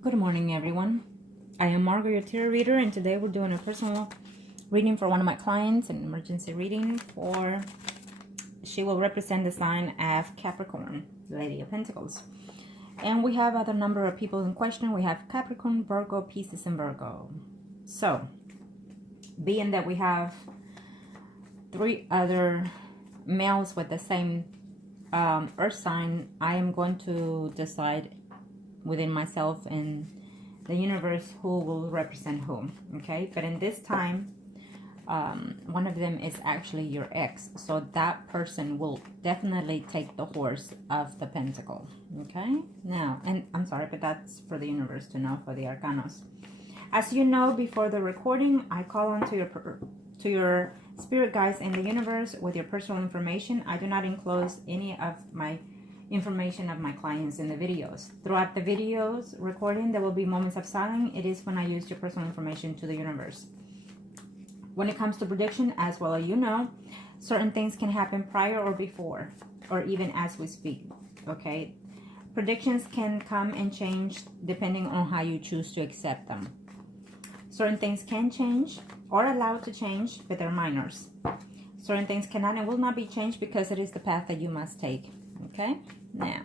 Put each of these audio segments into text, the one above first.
Good morning, everyone. I am Margourtarotreader, and today we're doing a personal reading for one of my clients, an emergency reading for, she will represent the sign of Capricorn, Lady of Pentacles. And we have other number of people in question. We have Capricorn, Virgo, Pisces, and Virgo. So, being that we have 3 other males with the same earth sign, I am going to decide within myself and the universe who will represent whom. Okay, but in this time, one of them is actually your ex, so that person will definitely take the horse of the pentacle. Okay, now, and I'm sorry, but that's for the universe to know, for the arcanos. As you know, before the recording, I call on to your spirit guides in the universe with your personal information. I do not enclose any of my information of my clients in the videos. Throughout the videos recording, there will be moments of silence. It is when I use your personal information to the universe. When it comes to prediction, as well as you know, certain things can happen prior or before, or even as we speak. Okay, predictions can come and change depending on how you choose to accept them. Certain things can change or allowed to change, but they're minors. Certain things cannot and will not be changed because it is the path that you must take. Okay, now,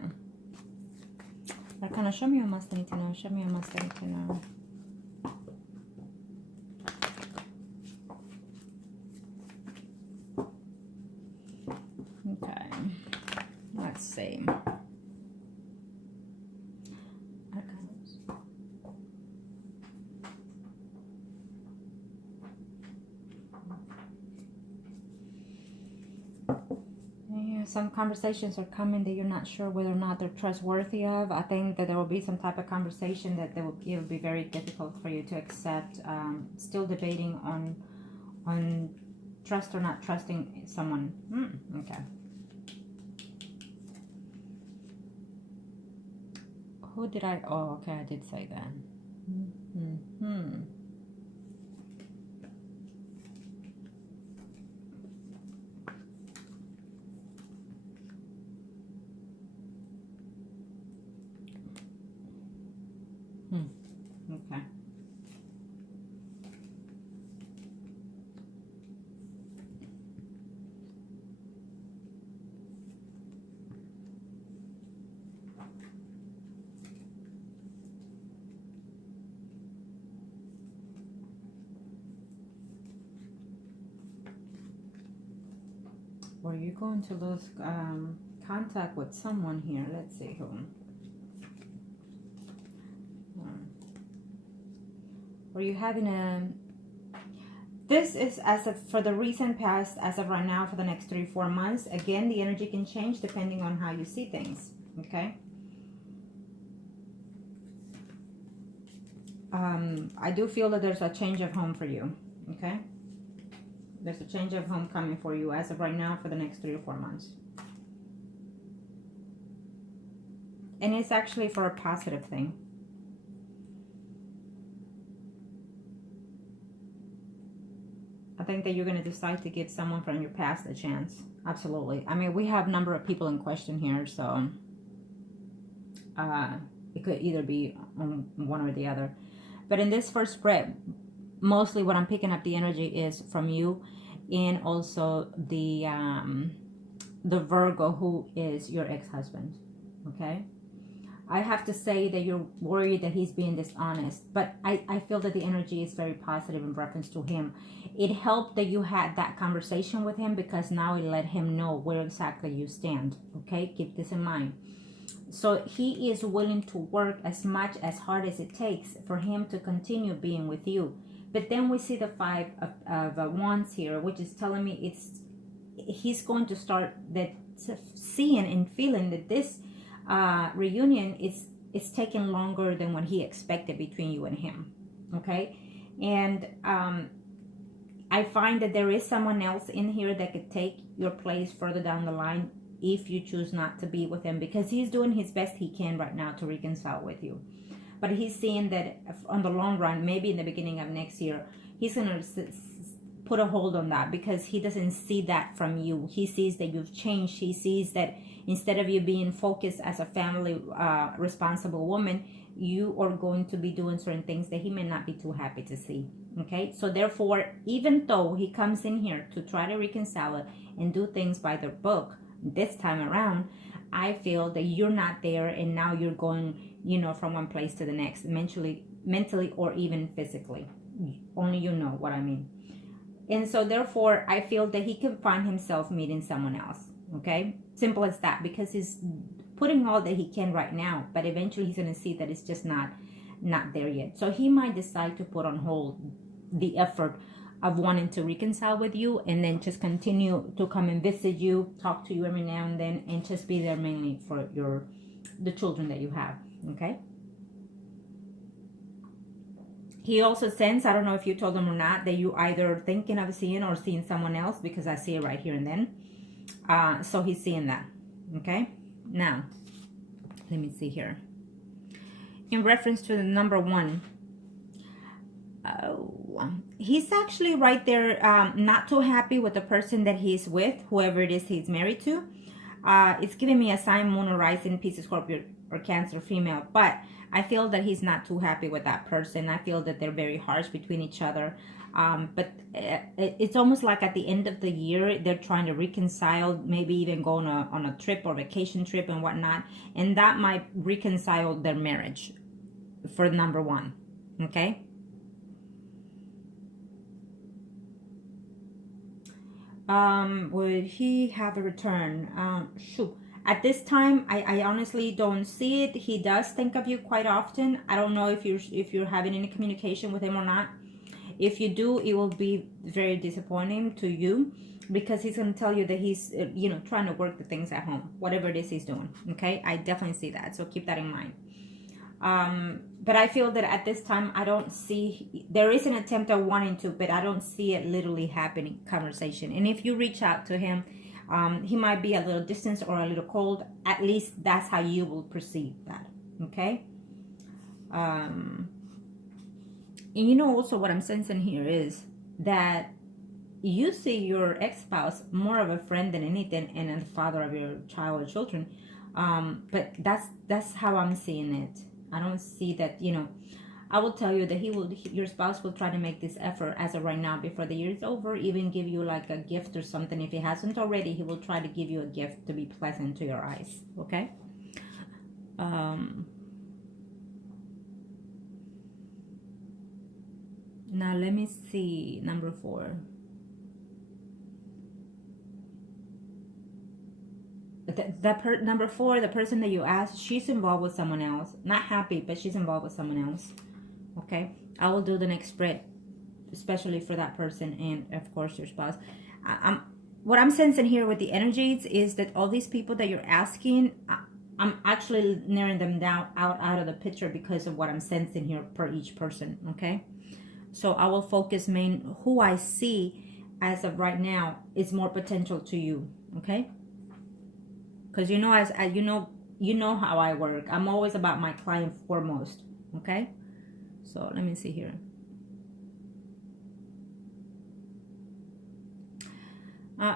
Arcana, show me what must I need to know. Show me what must I need to know. Okay, let's see. Some conversations are coming that you're not sure whether or not they're trustworthy of. I think that there will be some type of conversation that it will be very difficult for you to accept. Still debating on trust or not trusting someone. Okay. Who did I? Oh, okay, I did say that. Okay. Were you going to lose contact with someone here? Let's see who. Were you having a... This is as of for the recent past, as of right now, for the next 3-4 months. Again, the energy can change depending on how you see things. Okay. I do feel that there's a change of home for you. Okay. There's a change of home coming for you as of right now for the next 3 to 4 months. And it's actually for a positive thing. I think that you're going to decide to give someone from your past a chance. Absolutely. I mean, we have a number of people in question here, so it could either be on one or the other. But in this first spread, mostly what I'm picking up the energy is from you, and also the Virgo, who is your ex-husband. Okay. I have to say that you're worried that he's being dishonest, but I feel that the energy is very positive in reference to him. It helped that you had that conversation with him, because now it let him know where exactly you stand. Okay, keep this in mind. So he is willing to work as hard as it takes for him to continue being with you. But then we see the 5 of Wands here, which is telling me he's going to start seeing and feeling that this reunion is taking longer than what he expected between you and him. Okay, and I find that there is someone else in here that could take your place further down the line if you choose not to be with him, because he's doing his best he can right now to reconcile with you. But he's seeing that on the long run, maybe in the beginning of next year, he's going to put a hold on that, because he doesn't see that from you. He sees that you've changed. He sees that instead of you being focused as a family responsible woman, you are going to be doing certain things that he may not be too happy to see. Okay, so therefore, even though he comes in here to try to reconcile it and do things by the book this time around, I feel that you're not there, and now you're going, you know, from one place to the next, mentally or even physically. Only you know what I mean. And so therefore, I feel that he can find himself meeting someone else. Okay, simple as that, because he's putting all that he can right now, but eventually he's going to see that it's just not there yet. So he might decide to put on hold the effort of wanting to reconcile with you, and then just continue to come and visit you, talk to you every now and then, and just be there mainly for the children that you have. Okay, he also sends, I don't know if you told him or not, that you either thinking of seeing or seeing someone else, because I see it right here and then. So he's seeing that. Okay, now let me see here. In reference to the number 1, he's actually right there, not too happy with the person that he's with, whoever it is he's married to. It's giving me a sign, moon or rising, Pisces, Scorpio, or Cancer female, but I feel that he's not too happy with that person. I feel that they're very harsh between each other. But it's almost like at the end of the year, they're trying to reconcile, maybe even go on a trip or vacation trip and whatnot, and that might reconcile their marriage for number 1. Okay, would he have a return? Shoot, at this time, I honestly don't see it. He does think of you quite often. I don't know if you're having any communication with him or not. If you do, it will be very disappointing to you, because he's going to tell you that he's, you know, trying to work the things at home, whatever it is he's doing. Okay, I definitely see that, so keep that in mind. But I feel that at this time, I don't see, there is an attempt at wanting to, but I don't see it literally happening, conversation. And if you reach out to him, he might be a little distant or a little cold. At least that's how you will perceive that. Okay. And you know, also what I'm sensing here is that you see your ex-spouse more of a friend than anything, and the father of your child or children. But that's how I'm seeing it. I don't see that, you know, I will tell you that your spouse will try to make this effort as of right now before the year is over, even give you like a gift or something. If he hasn't already, he will try to give you a gift to be pleasant to your eyes. Okay. Now let me see number 4. Number 4, the person that you asked, she's involved with someone else. Not happy, but she's involved with someone else. Okay, I will do the next spread, especially for that person and of course your spouse. What I'm sensing here with the energies is that all these people that you're asking, I'm actually narrowing them down out of the picture because of what I'm sensing here per each person. Okay, so I will focus who I see as of right now is more potential to you. Okay, because you know, as you know how I work. I'm always about my client foremost. Okay, so let me see here.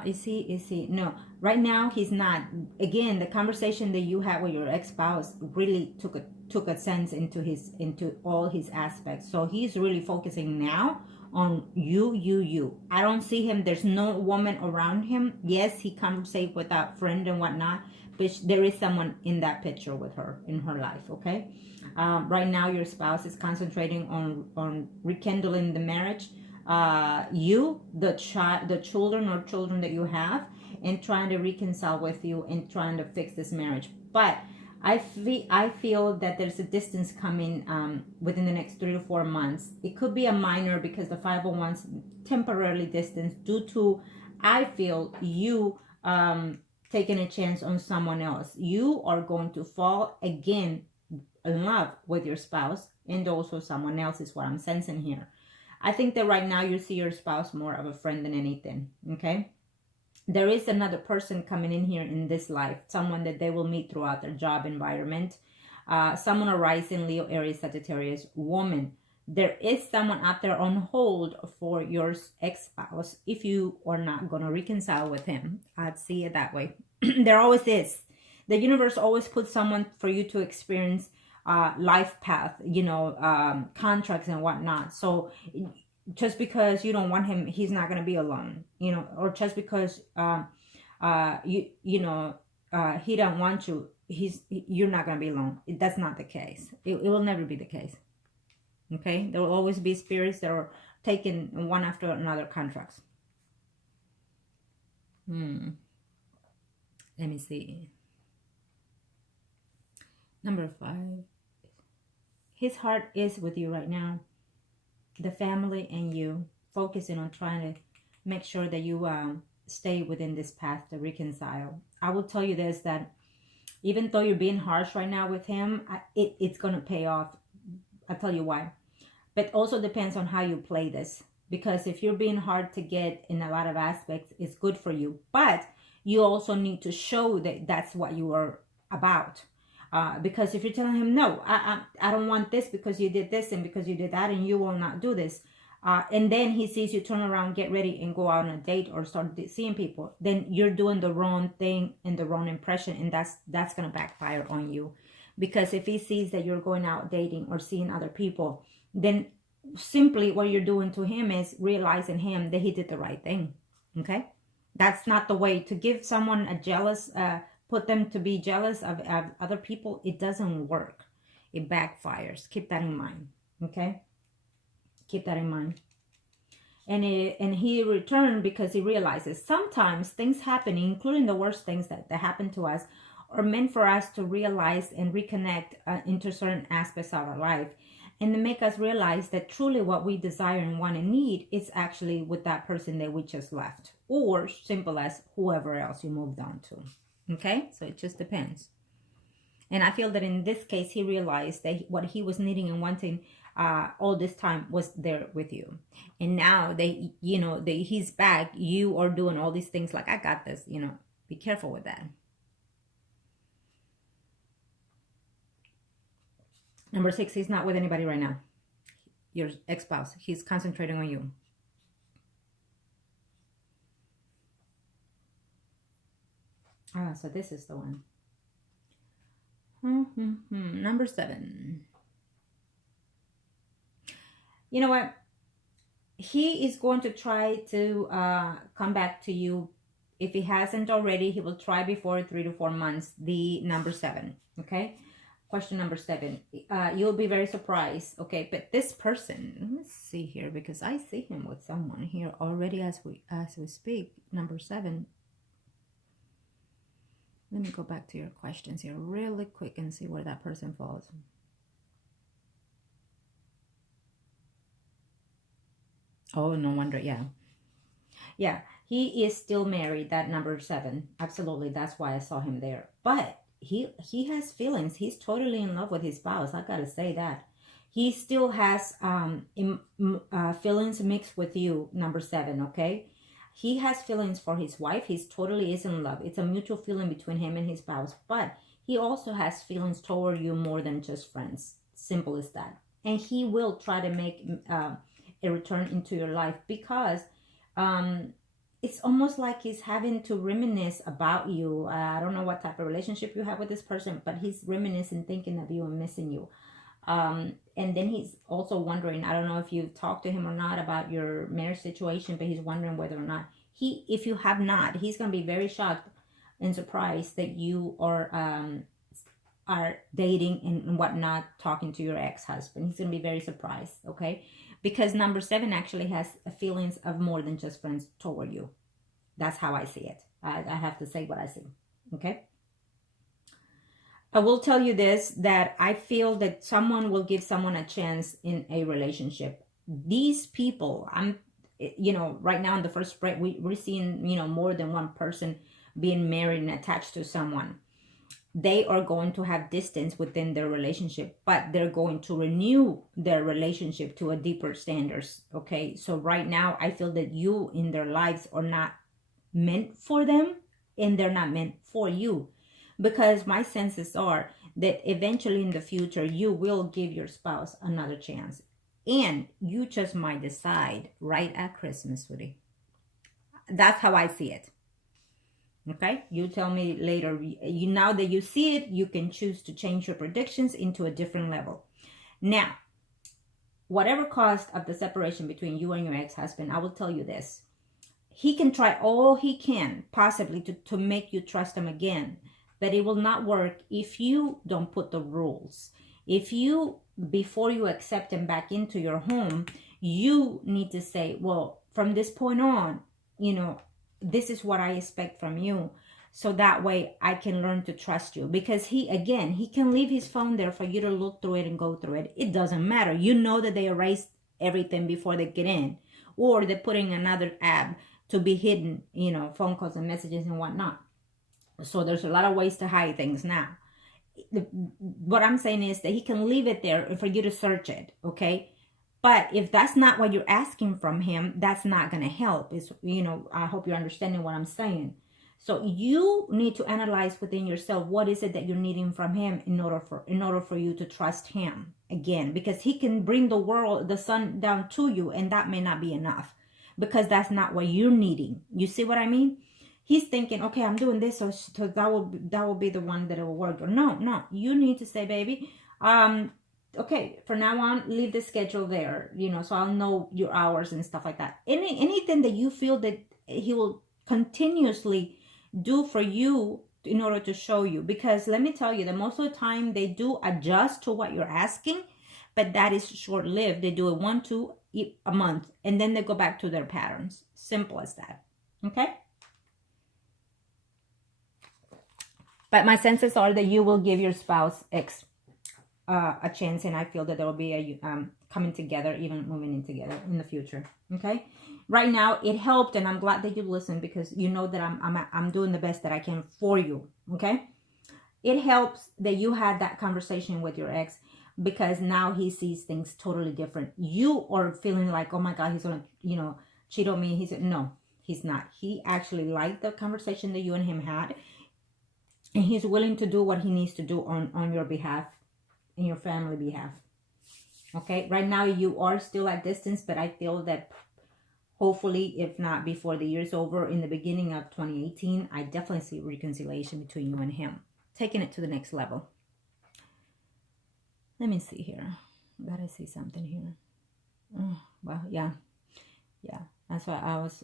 Is he? No, right now he's not. Again, the conversation that you had with your ex-spouse really took a sense into all his aspects. So he's really focusing now on you. I don't see him. There's no woman around him. Yes, he conversates with that friend and whatnot, but there is someone in that picture with her in her life. Okay, right now your spouse is concentrating on rekindling the marriage. The children that you have, and trying to reconcile with you and trying to fix this marriage. But I feel that there's a distance coming within the next 3 to 4 months. It could be a minor, because the 501's temporarily distance due to, I feel, you taking a chance on someone else. You are going to fall again in love with your spouse, and also someone else is what I'm sensing here. I think that right now you see your spouse more of a friend than anything. Okay, there is another person coming in here in this life, someone that they will meet throughout their job environment, someone arising Leo, Aries, Sagittarius, woman. There is someone out there on hold for your ex-spouse if you are not going to reconcile with him. I'd see it that way. There always is. The universe always puts someone for you to experience life path, you know, contracts and whatnot. So just because you don't want him, he's not going to be alone, you know, or just because he don't want you, you're not going to be alone. That's not the case. It will never be the case. Okay, there will always be spirits that are taking one after another contracts. Let me see. Number 5. His heart is with you right now. The family and you, focusing on trying to make sure that you stay within this path to reconcile. I will tell you this, that even though you're being harsh right now with him, it's going to pay off. I'll tell you why. But also depends on how you play this. Because if you're being hard to get in a lot of aspects, it's good for you. But you also need to show that that's what you are about. Because if you're telling him, no, I don't want this because you did this and because you did that and you will not do this. And then he sees you turn around, get ready and go out on a date or start seeing people. Then you're doing the wrong thing and the wrong impression. And that's going to backfire on you. Because if he sees that you're going out dating or seeing other people, then simply what you're doing to him is realizing him that he did the right thing. Okay? That's not the way to give someone a jealous, put them to be jealous of other people. It doesn't work. It backfires. Keep that in mind. Okay? Keep that in mind. And he returned because he realizes sometimes things happen, including the worst things that happen to us, are meant for us to realize and reconnect into certain aspects of our life. And to make us realize that truly what we desire and want and need is actually with that person that we just left. Or simple as whoever else you moved on to. Okay? So it just depends. And I feel that in this case, he realized that what he was needing and wanting all this time was there with you. And now that, you know, that he's back, you are doing all these things like, I got this, you know. Be careful with that. Number 6, he's not with anybody right now. Your ex-spouse. He's concentrating on you. So this is the one. Number 7. You know what? He is going to try to come back to you. If he hasn't already, he will try before 3 to 4 months. The number 7. Okay? Question number 7. You'll be very surprised. Okay, but this person, let's see here, because I see him with someone here already as we speak. Number 7. Let me go back to your questions here really quick and see where that person falls. Oh, no wonder. Yeah, he is still married, that number 7. Absolutely, that's why I saw him there. But he has feelings. He's totally in love with his spouse. I gotta say that. He still has feelings mixed with you, number 7, okay? He has feelings for his wife. He's totally is in love. It's a mutual feeling between him and his spouse. But he also has feelings toward you more than just friends. Simple as that. And he will try to make a return into your life because it's almost like he's having to reminisce about you. I don't know what type of relationship you have with this person, but he's reminiscing, thinking of you and missing you. And then he's also wondering, I don't know if you've talked to him or not about your marriage situation, but he's wondering whether or not if you have not, he's going to be very shocked and surprised that you are dating and whatnot, talking to your ex-husband. He's going to be very surprised, okay? Because number 7 actually has feelings of more than just friends toward you. That's how I see it. I have to say what I see, okay? I will tell you this, that I feel that someone will give someone a chance in a relationship. These people, right now in the first spread, we're seeing, more than one person being married and attached to someone. They are going to have distance within their relationship, but they're going to renew their relationship to a deeper standards, okay? So right now, I feel that you in their lives are not meant for them, and they're not meant for you. Because my senses are that eventually in the future, you will give your spouse another chance. And you just might decide right at Christmas, sweetie. That's how I see it. Okay, you tell me later. Now that you see it, you can choose to change your predictions into a different level. Now, whatever caused of the separation between you and your ex-husband, I will tell you this. He can try all he can possibly to make you trust him again, but it will not work if you don't put the rules. If you, before you accept him back into your home, you need to say, well, from this point on, you know, this is what I expect from you. So that way I can learn to trust you. Because he can leave his phone there for you to look through it and go through it. It doesn't matter. You know that they erased everything before they get in. Or they're putting another app to be hidden, you know, phone calls and messages and whatnot. So there's a lot of ways to hide things now. What I'm saying is that he can leave it there for you to search it, okay? But if that's not what you're asking from him, that's not going to help. It's, you know, I hope you're understanding what I'm saying. So you need to analyze within yourself, what is it that you're needing from him in order for you to trust him again, because he can bring the sun down to you, and that may not be enough, because that's not what you're needing. You see what I mean? He's thinking, okay, I'm doing this, so that will be the one that will work. Or no, you need to say, baby, okay, from now on, leave the schedule there, you know, so I'll know your hours and stuff like that. Anything that you feel that he will continuously do for you in order to show you. Because let me tell you that most of the time they do adjust to what you're asking, but that is short-lived. They do it 1-2 a month, and then they go back to their patterns. Simple as that. Okay? But my senses are that you will give your spouse a chance, and I feel that there will be a coming together, even moving in together in the future. Okay, right now it helped, and I'm glad that you listened, because you know that I'm doing the best that I can for you. Okay, it helps that you had that conversation with your ex, because now he sees things totally different. You are feeling like, oh my God, he's gonna, you know, cheat on me. No, he's not. He actually liked the conversation that you and him had, and he's willing to do what he needs to do on your behalf, in your family behalf. Okay, right now you are still at distance, but I feel that hopefully, if not before the year's over, in the beginning of 2018, I definitely see reconciliation between you and him, taking it to the next level. Let me see here. Gotta see something here. Oh, well, yeah. That's why I was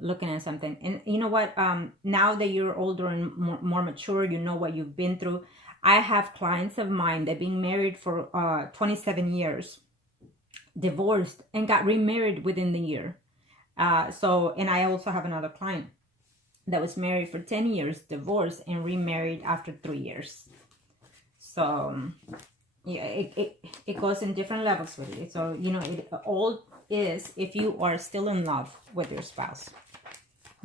looking at something. And you know what? Now that you're older and more mature, you know what you've been through. I have clients of mine that have been married for 27 years, divorced, and got remarried within the year. And I also have another client that was married for 10 years, divorced, and remarried after 3 years. So, yeah, it goes in different levels with it. So, you know, it all is if you are still in love with your spouse.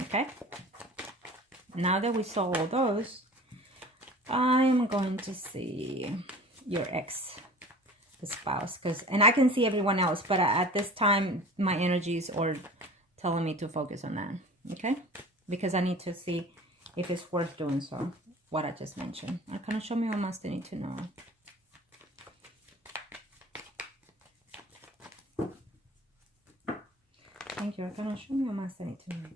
Okay? Now that we saw all those, I'm going to see your ex, the spouse, and I can see everyone else, but at this time, my energies are telling me to focus on that, okay? Because I need to see if it's worth doing so, what I just mentioned. Arcana, show me what else they need to know. Thank you, Arcana, show me what else they need to know.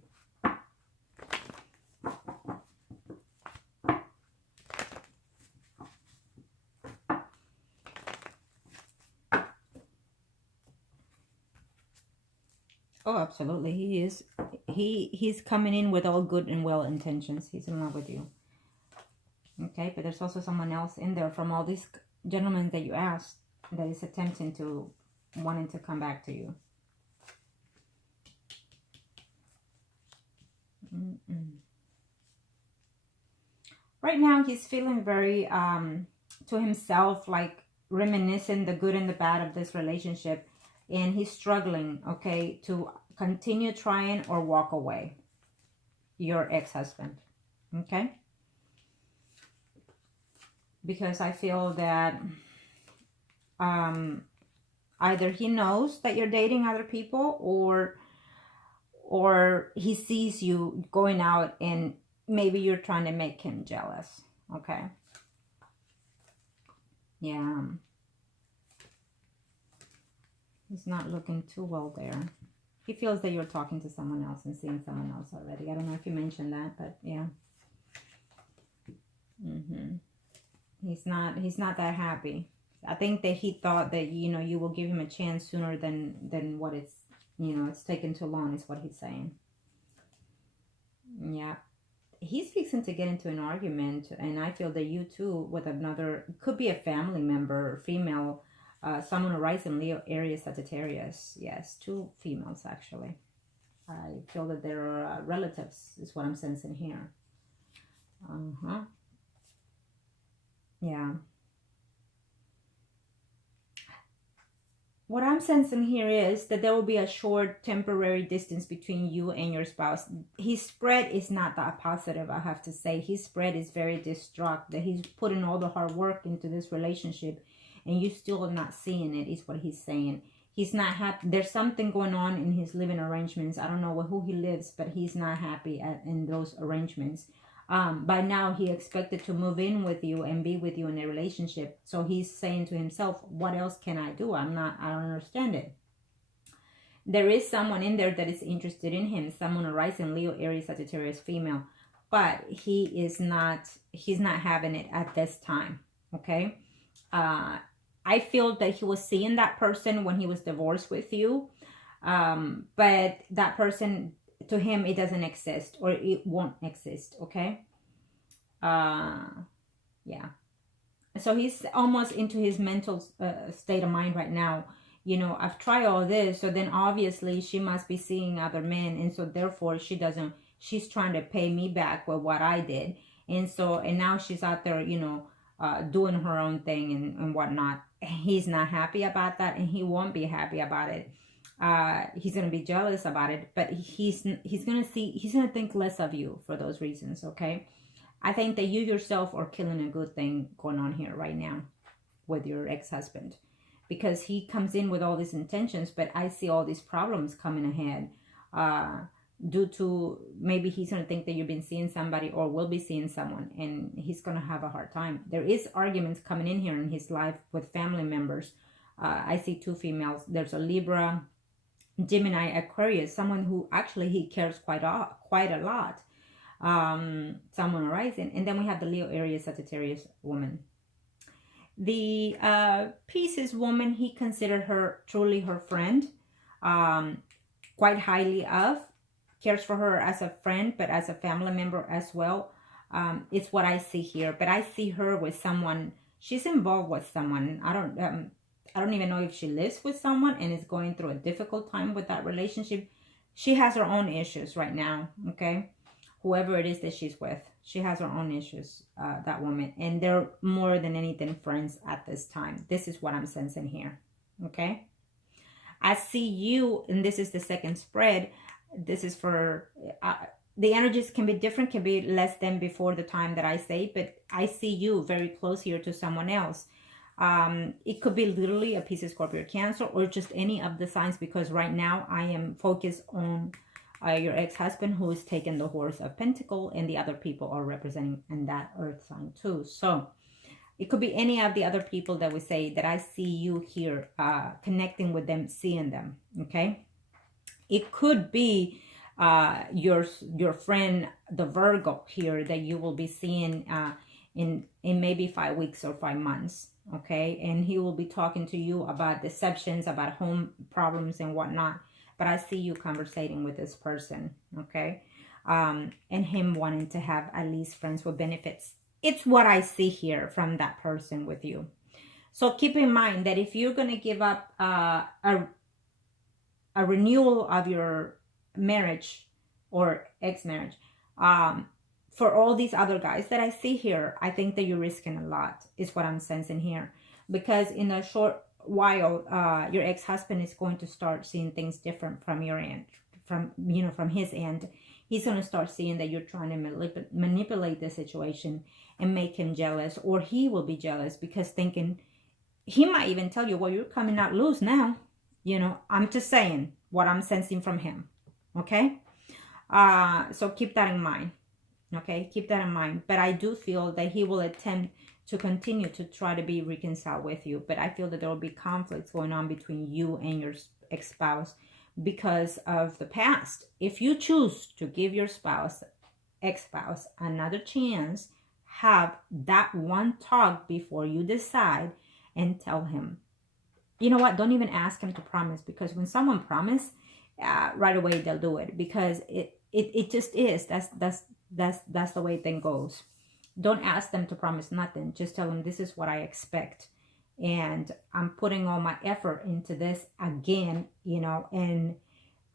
Oh, absolutely. He is. He's coming in with all good and well intentions. He's in love with you. Okay, but there's also someone else in there from all these gentlemen that you asked that is wanting to come back to you. Right now, he's feeling very to himself, like reminiscing the good and the bad of this relationship. And he's struggling, okay, to continue trying or walk away. Your ex-husband, okay? Because I feel that either he knows that you're dating other people, or he sees you going out and maybe you're trying to make him jealous, okay? Yeah. He's not looking too well there. He feels that you're talking to someone else and seeing someone else already. I don't know if you mentioned that, but yeah. He's not that happy. I think that he thought that, you know, you will give him a chance sooner than what it's, you know, it's taken too long is what he's saying. Yeah. He's fixing to get into an argument, and I feel that you too with another, could be a family member, female, someone rising Leo, Aries, Sagittarius. Yes, 2 females actually. I feel that they're relatives is what I'm sensing here. Yeah. What I'm sensing here is that there will be a short temporary distance between you and your spouse. His spread is not that positive, I have to say. His spread is very distraught, that he's putting all the hard work into this relationship and you still are not seeing it, is what he's saying. He's not happy. There's something going on in his living arrangements. I don't know with who he lives, but he's not happy in those arrangements. By now, he expected to move in with you and be with you in a relationship. So he's saying to himself, what else can I do? I don't understand it. There is someone in there that is interested in him, someone arising Leo, Aries, Sagittarius, female, but he's not having it at this time. Okay. I feel that he was seeing that person when he was divorced with you. But that person, to him, it doesn't exist, or it won't exist. Okay. Yeah. So he's almost into his mental state of mind right now. You know, I've tried all this, so then obviously she must be seeing other men, and so therefore she's trying to pay me back with what I did, and now she's out there, you know, doing her own thing and whatnot. He's not happy about that, and he won't be happy about it. He's gonna be jealous about it, but he's gonna think less of you for those reasons. Okay, I think that you yourself are killing a good thing going on here right now with your ex-husband, because he comes in with all these intentions, but I see all these problems coming ahead. Due to maybe he's going to think that you've been seeing somebody or will be seeing someone, and he's going to have a hard time. There is arguments coming in here in his life with family members. I see 2 females. There's a Libra, Gemini, Aquarius, someone who actually he cares quite a lot. Someone arising. And then we have the Leo, Aries, Sagittarius woman. The Pisces woman, he considered her truly her friend, quite highly of. Cares for her as a friend, but as a family member as well. It's what I see here. But I see her with someone. She's involved with someone. I don't even know if she lives with someone and is going through a difficult time with that relationship. She has her own issues right now. Okay, whoever it is that she's with, she has her own issues. That woman, and they're more than anything friends at this time. This is what I'm sensing here. Okay, I see you, and this is the second spread. This is for, the energies can be different, can be less than before the time that I say, but I see you very close here to someone else. It could be literally a Pisces, Scorpio, Cancer, or just any of the signs, because right now I am focused on your ex-husband, who is taking the Horse of Pentacles, and the other people are representing in that earth sign too. So it could be any of the other people that we say that I see you here, connecting with them, seeing them. Okay. It could be your friend, the Virgo here, that you will be seeing in maybe 5 weeks or 5 months. Okay, and he will be talking to you about deceptions, about home problems and whatnot. But I see you conversating with this person. Okay, and him wanting to have at least friends with benefits. It's what I see here from that person with you. So keep in mind that if you're going to give up a renewal of your marriage or ex-marriage, for all these other guys that I see here, I think that you're risking a lot, is what I'm sensing here. Because in a short while, your ex-husband is going to start seeing things different from your end, from his end. He's going to start seeing that you're trying to manipulate the situation and make him jealous, or he will be jealous, because thinking, he might even tell you, well, you're coming out loose now. I'm just saying what I'm sensing from him. Okay. So keep that in mind. Okay. Keep that in mind. But I do feel that he will attempt to continue to try to be reconciled with you. But I feel that there will be conflicts going on between you and your ex-spouse because of the past. If you choose to give your ex-spouse, another chance, have that one talk before you decide and tell him. You know what? Don't even ask him to promise, because when someone promises, right away they'll do it, because it just is. That's the way thing goes. Don't ask them to promise nothing. Just tell them, this is what I expect, and I'm putting all my effort into this again, you know, and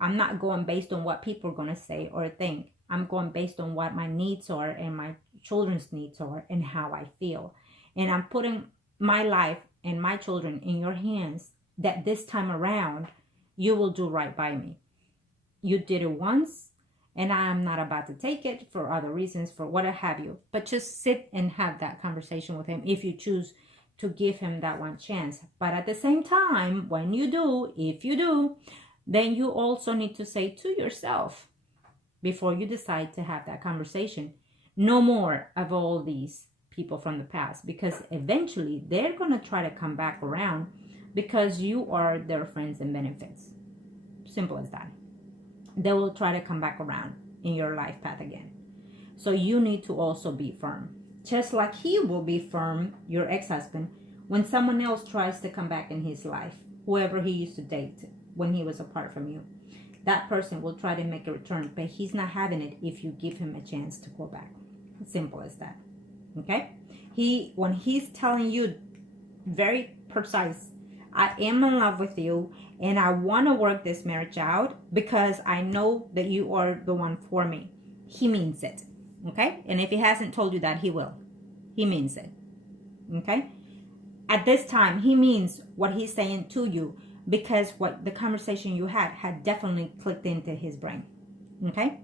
I'm not going based on what people are going to say or think. I'm going based on what my needs are and my children's needs are and how I feel. And I'm putting my life and my children in your hands, that this time around you will do right by me. You did it once, and I'm not about to take it for other reasons, for what have you. But just sit and have that conversation with him if you choose to give him that one chance. But at the same time, when you do, if you do, then you also need to say to yourself, before you decide to have that conversation, no more of all these people from the past, because eventually they're going to try to come back around, because you are their friends and benefits. Simple as that. They will try to come back around in your life path again. So you need to also be firm. Just like he will be firm, your ex-husband, when someone else tries to come back in his life, whoever he used to date when he was apart from you. That person will try to make a return, but he's not having it if you give him a chance to go back. Simple as that. Okay? When he's telling you very precise, I am in love with you and I want to work this marriage out because I know that you are the one for me, he means it. Okay? And if he hasn't told you that, he will. He means it. Okay? At this time, he means what he's saying to you, because what the conversation you had definitely clicked into his brain. Okay?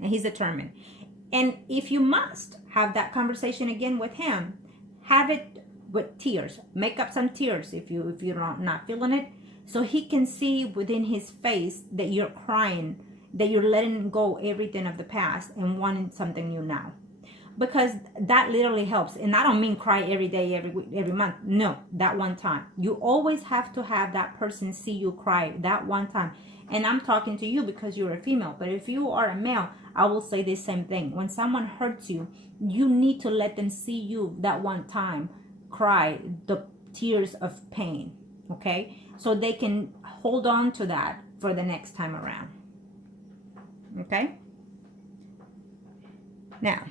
And he's determined. And if you must have that conversation again with him, have it with tears. Make up some tears if you're not feeling it, so he can see within his face that you're crying, that you're letting go everything of the past and wanting something new now. Because that literally helps. And I don't mean cry every day, every month. No, that one time. You always have to have that person see you cry that one time. And I'm talking to you because you're a female. But if you are a male, I will say the same thing. When someone hurts you, you need to let them see you that one time cry the tears of pain. Okay? So they can hold on to that for the next time around. Okay? Now,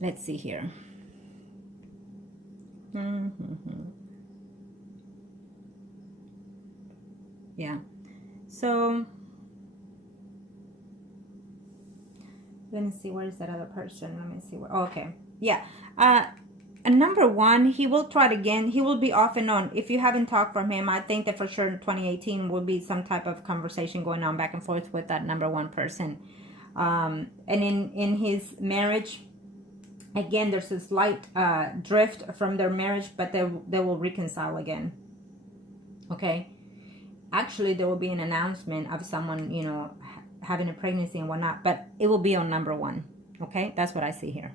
let's see here. Yeah. So, let me see, where is that other person? Let me see. Okay. Yeah. And number one, he will try it again. He will be off and on. If you haven't talked from him, I think that for sure in 2018 will be some type of conversation going on back and forth with that number one person. And in his marriage, again, there's a slight drift from their marriage, but they will reconcile again. Okay? Actually, there will be an announcement of someone, you know, having a pregnancy and whatnot, but it will be on number one. Okay? That's what I see here.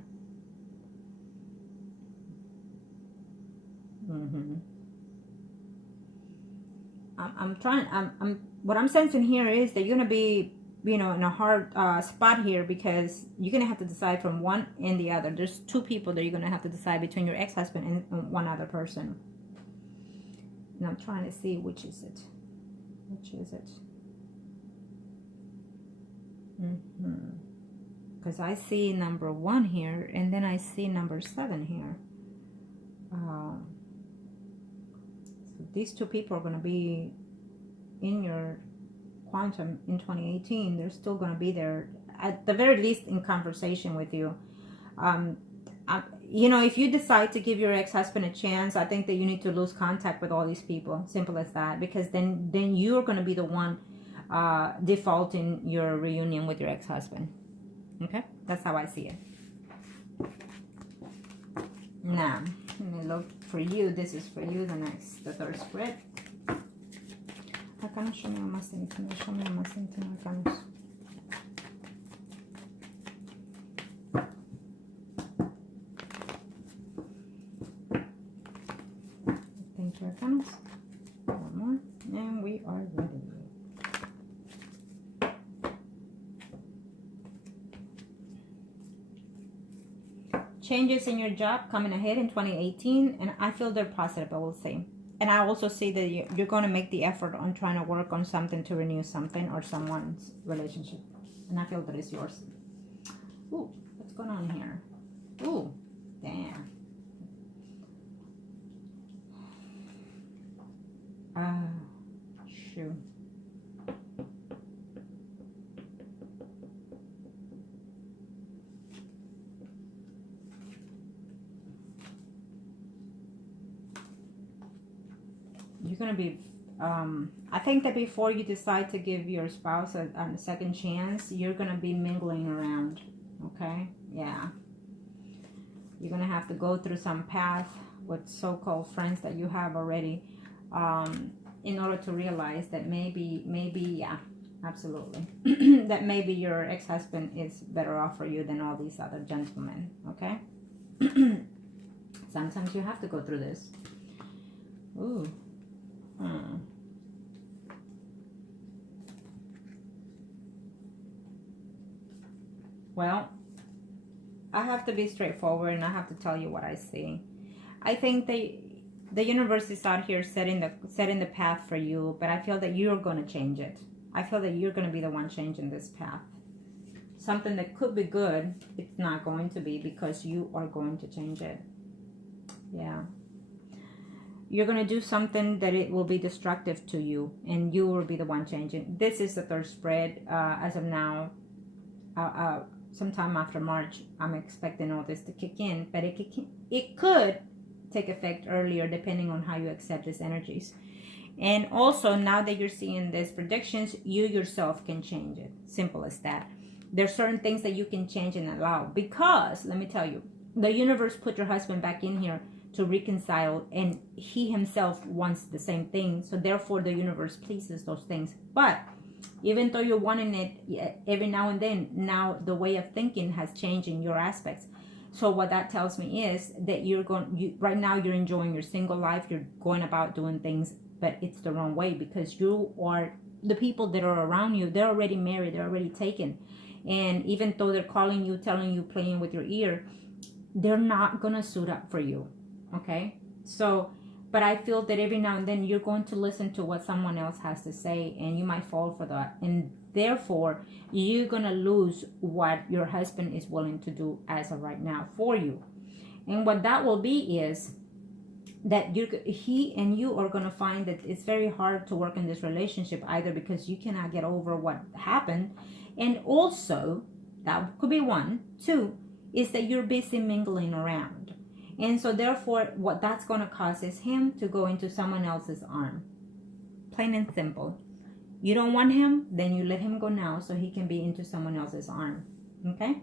What I'm sensing here is that you're going to be, you know, in a hard spot here, because you're going to have to decide from one and the other. There's two people that you're going to have to decide between your ex-husband and one other person. And I'm trying to see which is it. Which is it? Because I see number one here, and then I see number 7 here. So these two people are going to be in your quantum in 2018. They're still going to be there, at the very least, in conversation with you. You know, if you decide to give your ex-husband a chance, I think that you need to lose contact with all these people. Simple as that. Because then you're going to be the one defaulting your reunion with your ex-husband. Okay? That's how I see it. Now, let me look for you. This is for you, the third spread. Arcanos, show me más sentimientos. Show me más sentimientos, Arcanos. Thank you, Arcanos. One more, and we are ready. changes in your job coming ahead in 2018, and I feel they're positive, I will say. And I also see that you're going to make the effort on trying to work on something to renew something or someone's relationship. And I feel that it's yours. Ooh, what's going on here? Ooh, damn. Shoot. You're going to be, I think that before you decide to give your spouse a second chance, you're going to be mingling around, okay? Yeah. You're going to have to go through some path with so-called friends that you have already in order to realize that maybe, yeah, absolutely, that maybe your ex-husband is better off for you than all these other gentlemen, okay? Sometimes you have to go through this. Ooh. Well, I have to be straightforward and I have to tell you what I see. I think the universe is out here setting the path for you, but I feel that you're going to change it. I feel that you're going to be the one changing this path. Something that could be good, it's not going to be, because you are going to change it. Yeah. You're going to do something that it will be destructive to you, and you will be the one changing. This is the third spread as of now. Sometime after March, I'm expecting all this to kick in, but it could take effect earlier depending on how you accept these energies. And also, now that you're seeing these predictions, you yourself can change it. Simple as that. There's certain things that you can change and allow, because let me tell you, the universe put your husband back in here to reconcile, and he himself wants the same thing, so therefore the universe pleases those things. But even though you're wanting it every now and then, now the way of thinking has changed in your aspects. So what that tells me is that right now you're enjoying your single life, you're going about doing things, but it's the wrong way, because you are, the people that are around you, they're already married, they're already taken. And even though they're calling you, telling you, playing with your ear, they're not gonna suit up for you. Okay, so, but I feel that every now and then you're going to listen to what someone else has to say, and you might fall for that, and therefore you're gonna lose what your husband is willing to do as of right now for you. And what that will be is that he and you are gonna find that it's very hard to work in this relationship, either because you cannot get over what happened, and also that could be one. Two is that you're busy mingling around. And so therefore, what that's going to cause is him to go into someone else's arm. Plain and simple. You don't want him, then you let him go now so he can be into someone else's arm. Okay?